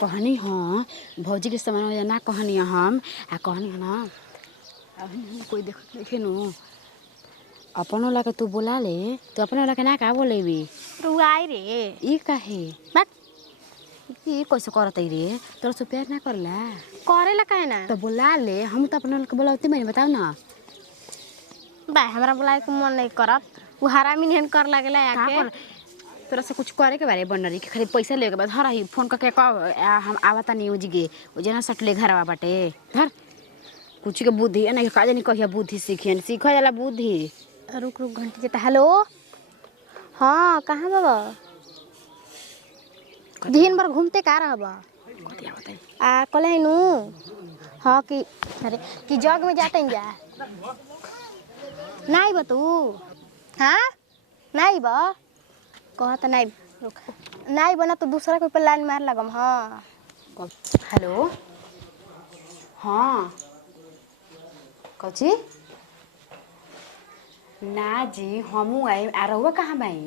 कहनी हाँ भौजी के सामान ना कहनी हम कहनी है ना अभी कोई देखे नु अपन वाला के तू बोला ले तो अपन वाला के ना का बोलेबी तू आई रे ई काहे बक ई कैसे करत रे तोरा से प्यार ना करला करेला काहे ना तो बोला ले हम तो अपन वाला के बोलाते मैंने बताओ ना बा हमरा बुलाए के मन नहीं करत वो हरामी निहन कर लागेला आके तोरा से कुछ करे के बारे बनरी के खाली पैसा लेके बाद हर ही फोन करके हम आवता नहीं उजगे ओ जना सटले घरवा बाटे धर कुछ के बुद्धि नहीं का जानी कहिया बुद्धि सीखियन सीख जाला बुद्धि रुक रुक घंटी जेता हेलो हाँ कहाँ बाबा दिन भर घूमते का रहबा कतिया बताई कले नु हाँ कि अरे कि जग में जाते जा नहीं बा तू हाँ नहीं बा कहता नहीं रुक नहीं बना तो दूसरा कोई पर लाइन मार लगम हाँ हेलो हाँ कची ना जी हमू आई आ रहुआ कहाँ बाई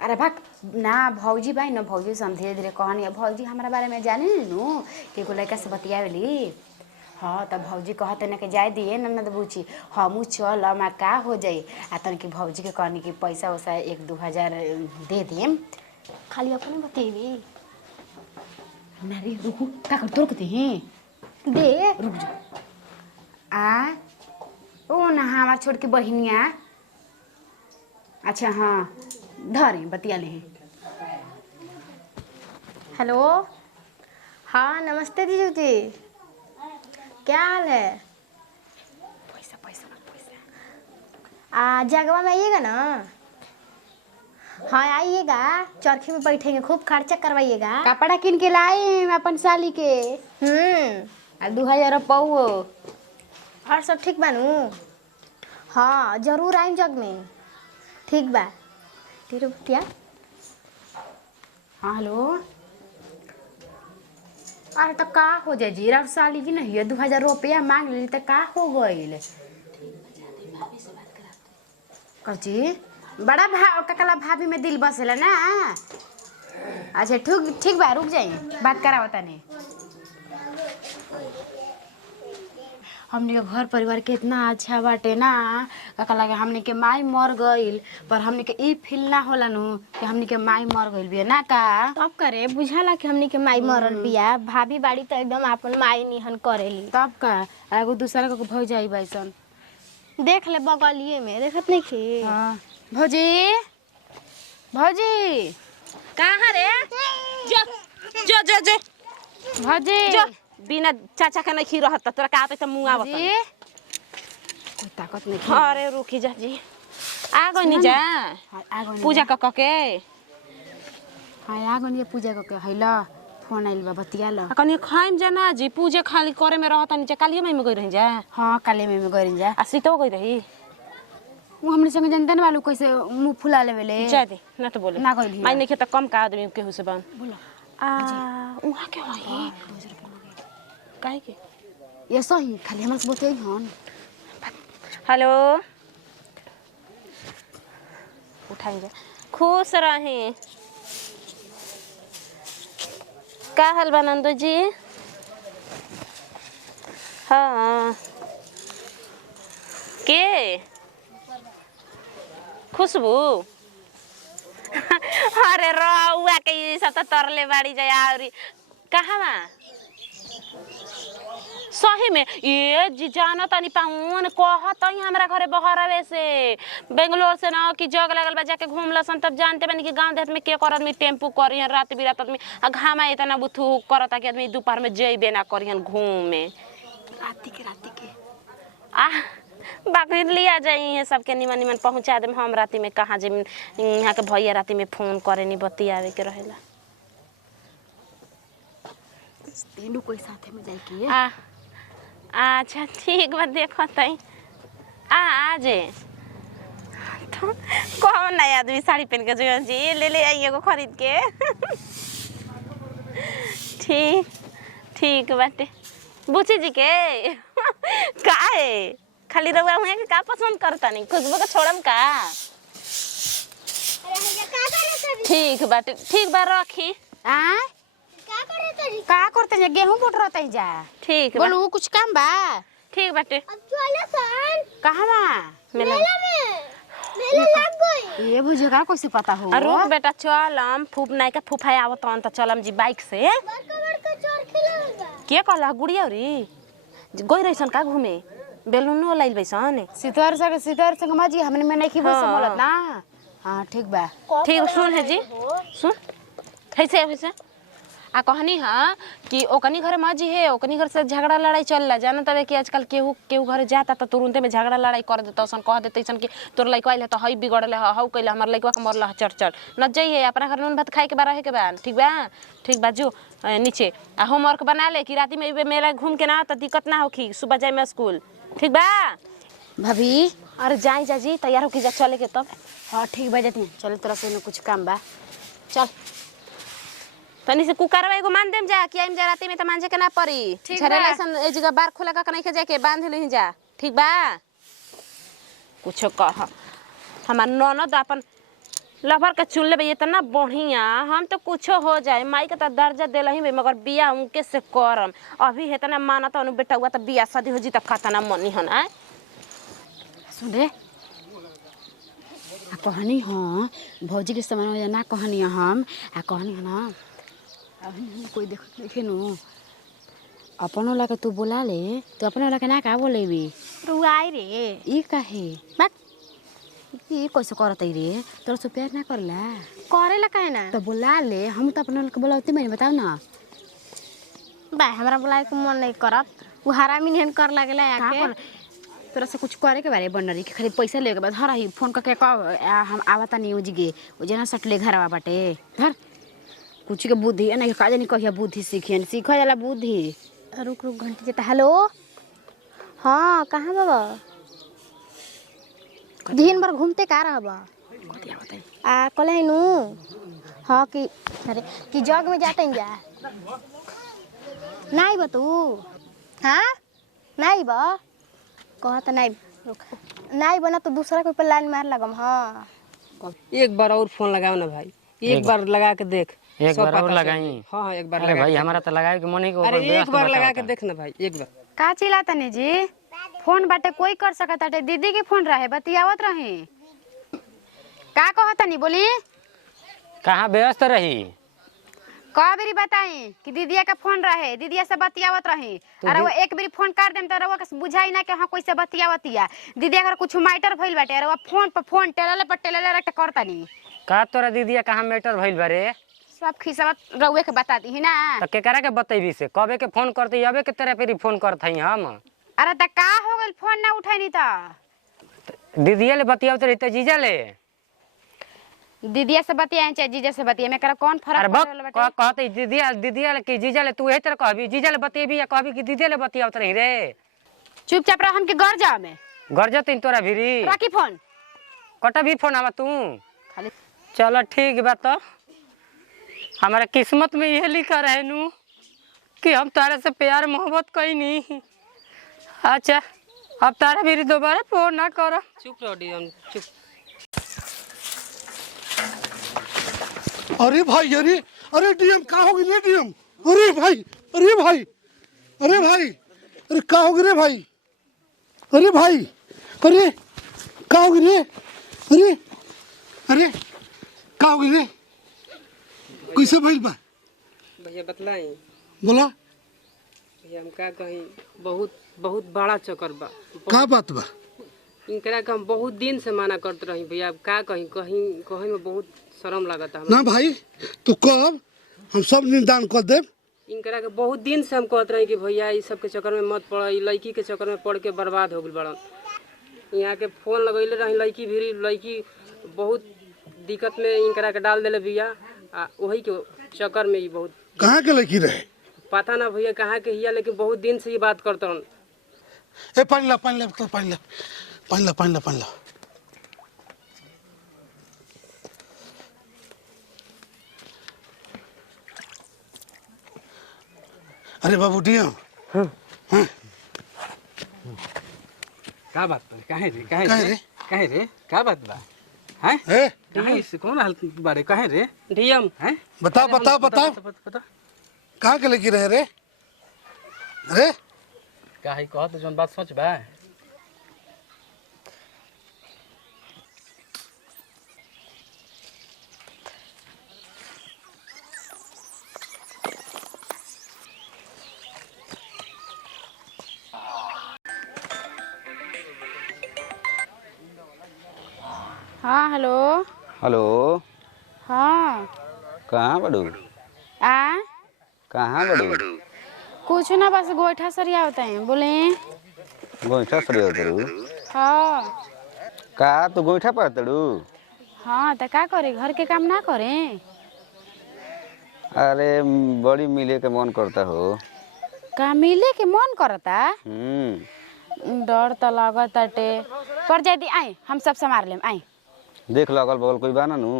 अरे भाग ना भौजी बाई न भौजी से हम धीरे धीरे कहनी भौजी हमारा बारे में जाने नु कि एगो लड़का से बतियावली हाँ तब भौजी कहते ना कि जाए दिए ननद बूची हमू चल मा का हो जाई आ तन की भौजी के कहनी कि पैसा वैसा 1-2 हज़ार दे दिए खाली अपने बतेबी नारी रुक का कर तोड़ के दे रुक जा ओ ना हमार छोड़ के बहिनिया अच्छा हाँ धरे बतिया ले हेलो हाँ नमस्ते जीजू जी क्या हाल है पैसा पैसा पैसा जगवा में आइएगा ना हाँ आइएगा चरखी में बैठेंगे खूब खर्चा करवाइएगा कपड़ा किन के लाए अपन साली के 2000 पाओ और सब ठीक बानू हाँ जरूर आइम जग में ठीक बा तेरे बुटिया हाँ हेलो अरे तो का हो जाए जी रात साली की नहीं है 2000 रुपया मांग ली तो का हो गई कची बड़ा ककला भाभी में दिल बसेला ना अच्छा ठीक ठीक बा रुक जाइए बात कराओ तने हमने के घर परिवार कितना अच्छा बाटे ना का लगे हमने के माई मर गइल पर हमने के ई फील ना होला नु कि हमने के माई मर गइल बिया ना का तब करे बुझाला कि हमनी के माई मरल बिया भाभी बाड़ी तो एकदम अपन माई निहन करेली तब का एगो दूसरा को भौ जाई बैसन देख ले बगलिए में देखत नहीं की हां भौजी भौजी कहाँ रे जो जो जो जो भौजी जो बिना चाचा के नहीं रहत तोरा का आते त मुआ बता कोई ताकत नहीं अरे रुकी जा जी आ गनी जा आगो पूजा क के हां आगो नहीं पूजा के हैला फोन आइल बा बतिया ल कनी खाइम जा ना जी पूजे खाली करे में रहत नहीं जा कालिए में गई रही जा हां काले में गइल जा आ सीतो गई रही वो हमने संग जनतन वालू कैसे मुंह फुला लेवेले जा दे ना तो बोले ना कर माई नहीं त कम का आदमी केहू से बन बोलो उहा के होई काहे के ये सही खाली हमरा से बतियाई हन हेलो उठाएंगे खुश रहे का हाल बा नंदू जी हाँ के खुशबू अरे रउआ के ई सब त तरले बाड़ी जाय आउरी कहाँ बा सही में ये जी जाना तनी पाउन कहत हमरा घरे बहरवे से बेंगलोर से ना कि जग लगल बा जाके घूम लसन तब जानते बनी कि गांव देहात में के कर आदमी टेम्पू करियन रात बिरात आदमी आ घामा इतना बुथू करता कि आदमी दोपहर में जइबे ना करियन घूमे राती के आ बाकी लिया जाइए सबके निमन निमन पहुंचा देम हम राती में कहाँ जे यहाँ के भैया राती में फोन करे नी बतियावे के रहेला तीनों कोई साथे में जाई के अच्छा ठीक बा देखो तई आजे तो कौन नया आदमी साड़ी पहन के जो जी ले ले आइए को खरीद के ठीक ठीक बाटे बुची जी के का है खाली रउआ हुए के का पसंद करता नहीं खुशबू के छोड़म का ठीक बाटे ठीक बा रखी आ का करते हैं गेहूं बोट रहते हैं जा ठीक बा बोलू कुछ काम बा ठीक बाटे कहाँ बा मेला ये बुझे का कैसे पता हो रुक बेटा चलम फूफ नहीं का फूफाई आवत त चलम जी बाइक से के कहला गुड़िया री गई रहीसन का घूमे बेलूनो लाइल बैसन सितार संग माजी हमने में नहीं की बस बोलत ना हां ठीक बा ठीक सुन है जी सुन कैसे वैसे आ कहनी हाँ कि ओकनी घर माजी है ओकनी घर से झगड़ा लड़ाई चल रहा जाना तबे कि आजकल केहू केहू घर जाता तो तुरंते में झगड़ा लड़ाई कर देता सन कह देते सन कि तोर लइका आइल तो हई बिगड़ले हौ कइले हमर लइका के मरला चढ़ चढ़ न जाइए अपना घर नून भात खाए के बा रहे के बा ठीक बा जो नीचे आ होमवर्क बना ले कि राती में मेला घूम के ना तो दिक्कत ना होखी सुबह जाए में स्कूल ठीक बा भाभी अरे जाई जाजी तैयार होके जा चले के तब हां ठीक बा जाती चल तरह से कुछ काम बा चल तनी से कुकरवा एगो मान देम जा कि आइम जा राती में त मांजे के ना पड़ी छरेला सन ए जगह बार खोला का नहीं के जाके बांध लेही जा ठीक बा कुछ कह हमार ननद अपन लफर के चुन लेबे इतना बढ़िया हम तो कुछ हो जाए माई के त दर्जा देलही बे मगर बिया उनके से करम अभी हेतना मानत अनु बेटा हुआ त बिया शादी हो जी त खतना मनी हन आ सुन रे आ कहनी हां भौजी के समान हो ना कहनी हम आ कहनी ना अभी कोई देखत नहीं नु अपन वाला के तू बोला ले तू अपन वाला के ना का बोलेबी तू आई रे ई काहे बक ई कैसे करतई रे तोरा से प्यार ना करला करेला काहे ना तो बोला ले हम तो अपन वाला के बोलावते मैंने बताओ ना बा हमरा बुलाए के मन नहीं करत वो हरामी निहन कर लागला का आके कर तोरा से कुछ करे के बारे बनरी के खाली पैसा लेके बाद हर ही फोन करके हम आवता नहीं उजगे ओ जना सटले घरवा बाटे धर कुछ के बुद्धि है ना का जानी कहिया बुद्धि सीखियन सीख जाला बुद्धि रुक घंटी जता हेलो हाँ कहाँ बाबा दिन भर घूमते का रहबा आ कले नु हाँ कि अरे कि जग में जाते जा नहीं बा तू हाँ नहीं बा कहत नहीं रुक नहीं बना तो दूसरा कोई पर लाइन मार लगम हाँ एक बार और फोन लगाओ ना भाई एक बार लगा के देख एक बार और लगाई हाँ एक बार अरे भाई हमारा तो लगाए के मन ही को अरे एक बार लगा के देख ना भाई एक बार का चिल्लाता ने जी फोन बाटे कोई कर सकत बाटे दीदी के फोन रहे बतियावत रहे का कहता नहीं बोली कहाँ व्यस्त रही कब बेरी बताई कि दीदिया का फोन रहे दीदिया से बतियावत रही अरे वो एक बेरी फोन कर देम त रवा के बुझाई ना कि हां कोई से बतियावतिया दीदिया अगर कुछ मैटर भइल बाटे अरे वो फोन पर फोन टेलले पर टेलले रट करतानी का तोरा दीदिया कहाँ मैटर भइल बारे सब खिसवत रउए के बता दी ना तो केकरा के बतैबी से कबे के फोन करते अबे के तेरे पे फोन करथई हम अरे त का हो गइल फोन ना उठाइनी त दीदिया ले बतियावत रही त जीजा ले दीदिया से बतियाए चाहे जीजा से बतियाए में करा कौन अरे फर्क बक पड़ल बाटे कहते दीदिया ले कि जीजा ले तू एही तरह कहबी जीजा ले बतियबी या कहबी कि दीदिया ले बतियावत रही रे चुपचाप रह हम के घर जाओ में गरजत तोरा भिरी रखी फोन कटा भी फोन आवा तू खाली चलो ठीक बा तो हमारा किस्मत में यह लिखा रहे नू कि हम तारे से प्यार मोहब्बत कई नहीं अच्छा अब तारा भी दोबारा फोन ना करो चुप रहो डीएम चुप अरे भाई अरे अरे डीएम का हो गई रे डीएम अरे भाई अरे भाई अरे भाई अरे का हो गई रे भाई अरे भाई अरे का हो गई रे अरे अरे का हो गई रे कैसे भइल बा भैया बतलाई बोला भैया हम का कहीं बहुत बहुत बड़ा चक्कर बा का बात बा इनकरा के हम बहुत दिन से मना करते रही भैया अब का कहीं कहीं कहीं में बहुत शर्म लगता है ना भाई तू कब हम सब निदान कर देब इनकरा के बहुत दिन से हम कहते रही कि भैया इस सब के चक्कर में मत पड़ लड़की के चक्कर में पड़ के बर्बाद हो गई बड़न यहाँ के फोन लगैले रही लड़की भी लड़की बहुत दिक्कत में इनकरा के डाल दिले भैया आ वही के चक्कर में ही बहुत कहाँ के लड़की रहे पता ना भैया कहाँ के हिया लेकिन बहुत दिन से ये बात करता हूँ ए पानी ला तो पानी ला अरे बाबू डीएम का बात बा काहे रे काहे रे? काहे रे का बात बा हैं ए कहाँ इससे कौन हाल बारे कहे रे डीएम हैं बताओ बताओ बताओ पता कहाँ के लेके रहे रे अरे काहे कहत जोन बात सच बा हाँ हेलो हेलो हाँ कहाँ बड़ू आ कहाँ बड़ू कुछ ना बस गोईठा सरिया होता है बोले गोईठा सरिया तड़ू हाँ का तू गोईठा पर तड़ू हाँ तो का करे घर के काम ना करें अरे बड़ी मिले के मन करता हो का मिले के मन करता डर तो लागत अटे पर जल्दी आई हम सब संभाल लेम आई देख लो अगल बगल कोई बाना नू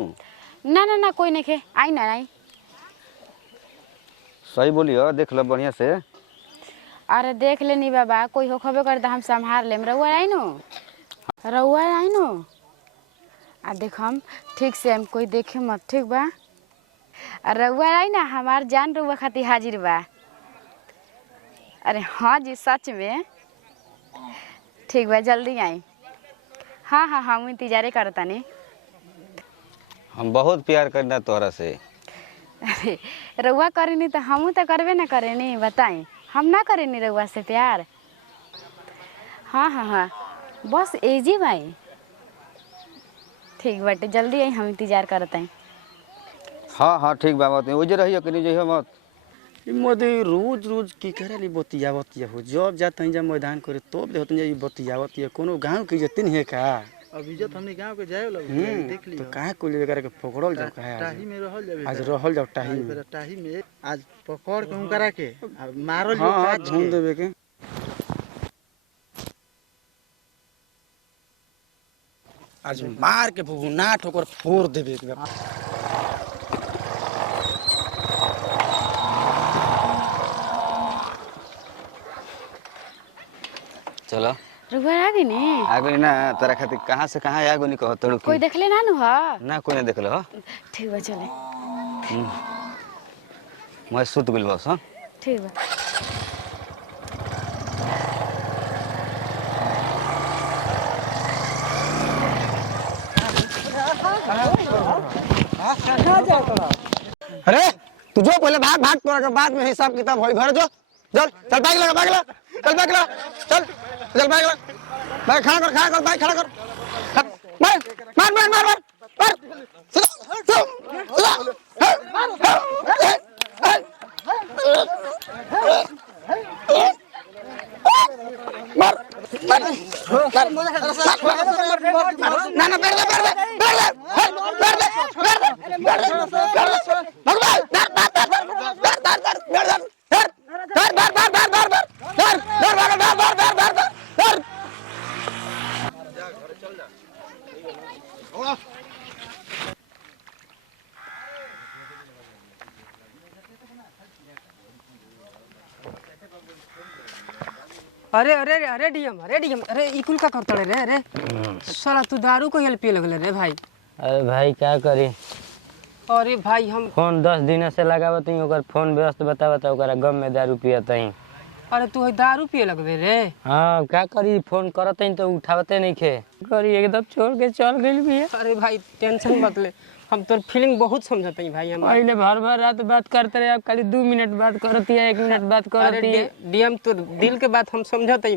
ना ना ना कोई नहीं खे आई ना आई सही बोलियो देख लो बढ़िया से अरे देख लेनी बाबा कोई हो खबे करता हम संभाल लेम रउआ आई नो आ देख हम ठीक से हम कोई देखे मत ठीक बा रउआ आई ना हमार जान रउआ खातिर हाजिर बा अरे हाँ जी सच में ठीक बा जल्दी आई हाँ हाँ हम इंतजारे करता नहीं हम बहुत प्यार करना तोहरा से अरे रउआ करेनी तो हमू तो करबे ना करेनी बताई हम ना करेनी रउआ से प्यार हाँ हाँ हाँ बस एजी भाई ठीक बाटे जल्दी आई हम इंतजार करते हैं हाँ हाँ ठीक बा मत ओजे रहियो कि नहीं जइयो मत मोदी रोज रोज की करे बतिया हो जब जाते हैं जब मैदान करे तब देखते हैं बतिया कोनो गांव के जतिन है का अब इज्जत हमने गांव के जाए देख लियो तो काहे को ले करे के पकड़ल जाओ काहे टाही में रहल जाबे आज रहल जाओ टाही में टाही में आज पकड़ के उनकरा के अब मारल जो हाँ काट ढूंढ देवे के आज मार के भुना ठोकर फोड़ देवे के चलो रउआ आ गई ने आगे ना तेरा खातिर कहाँ से कहाँ आगो नहीं कहो तड़ू कोई देखले ना नु हा ना कोई नहीं देखल हो ठीक बा चले मैं सुत गेल बस हाँ ठीक बा अरे तू जो पहले भाग भाग तोरा के बाद में हिसाब किताब होई घर जो चल चल बाइक लगा चल बाइक लगा चल चल बाइक लगा बाइक खड़ा कर बाइक खड़ा कर मार मार मार मार मार मार मार ना ना बैठ दे अरे अरे अरे डीएम अरे ई कुल का करतड़े रे अरे साला तू दारू को हेल्प पिए लगले रे भाई अरे भाई क्या करी अरे भाई हम फोन 10 दिन से लगावत हई ओकर फोन व्यस्त बतावत ओकरा गम में दारू पियत हई अरे तू दारू पिए लगबे रे हाँ क्या करी फोन करत हई तो उठावते नहीं खे करी एकदम छोड़ के चल गइल भी अरे भाई टेंशन मत ले हम तोर फीलिंग बहुत समझते हैं भाई हम पहले भर भर रात बात करते रहे अब खाली 2 मिनट बात करती है 1 मिनट बात करती है डीएम तो दिल के बात हम समझते हैं भाई